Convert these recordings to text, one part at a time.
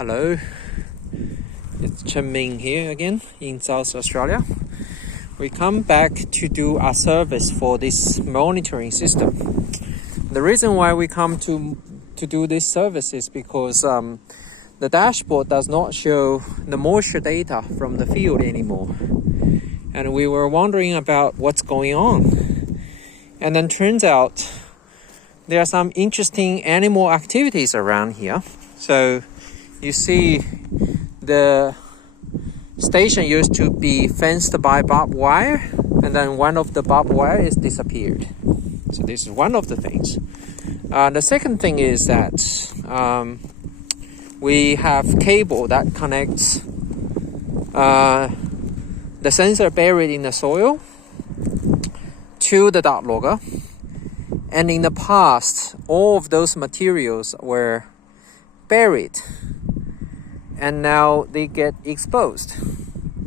Hello, it's Chen Ming here again in South Australia. We come back to do a service for this monitoring system. The reason why we come to do this service is because the dashboard does not show the moisture data from the field anymore. And we were wondering about what's going on. And then turns out there are some interesting animal activities around here. So you see the station used to be fenced by barbed wire, and then one of the barbed wire is disappeared. So this is one of the things. The second thing is that we have cable that connects the sensor buried in the soil to the dot logger. And in the past, all of those materials were buried, and now they get exposed.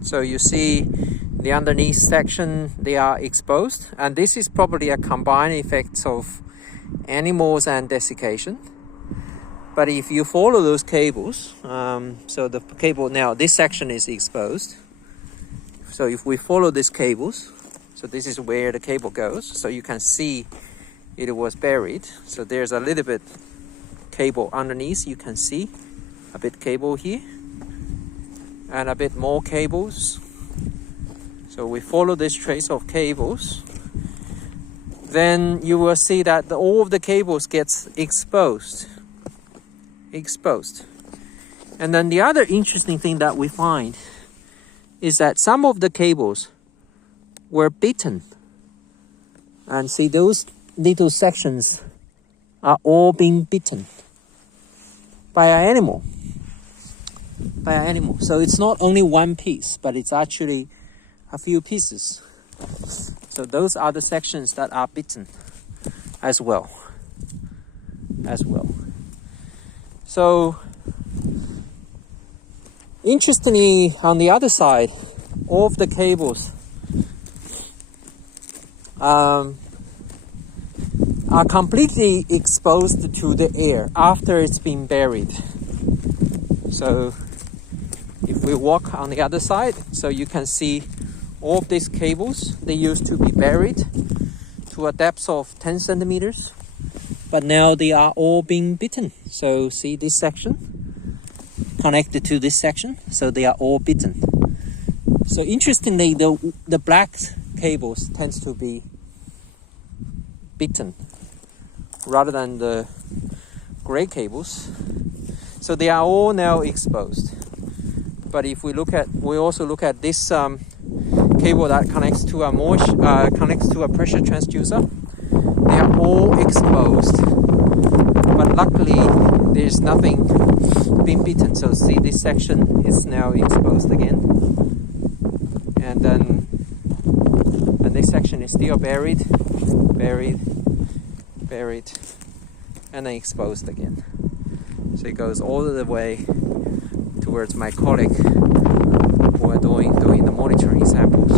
So you see the underneath section, they are exposed, and this is probably a combined effect of animals and desiccation. But if you follow those cables, so the cable now, this section is exposed. So if we follow these cables, so this is where the cable goes, so you can see it was buried. So there's a little bit cable underneath, you can see a bit cable here and a bit more cables. So we follow this trace of cables, then you will see that all of the cables gets exposed. And then the other interesting thing that we find is that some of the cables were bitten, and see those little sections are all being bitten by an animal. So it's not only one piece, but it's actually a few pieces. So those are the sections that are bitten as well. So interestingly, on the other side, all of the cables are completely exposed to the air after it's been buried. So if we walk on the other side, so you can see all of these cables, they used to be buried to a depth of 10 centimeters, but now they are all being bitten. So see this section connected to this section, so they are all bitten. So interestingly, the black cables tends to be bitten rather than the gray cables. So they are all now exposed. But if we also look at this cable that connects to a pressure transducer, they are all exposed. But luckily, there's nothing being bitten. So see, this section is now exposed again, and this section is still buried, and then exposed again. So it goes all the way towards my colleague who are doing the monitoring samples.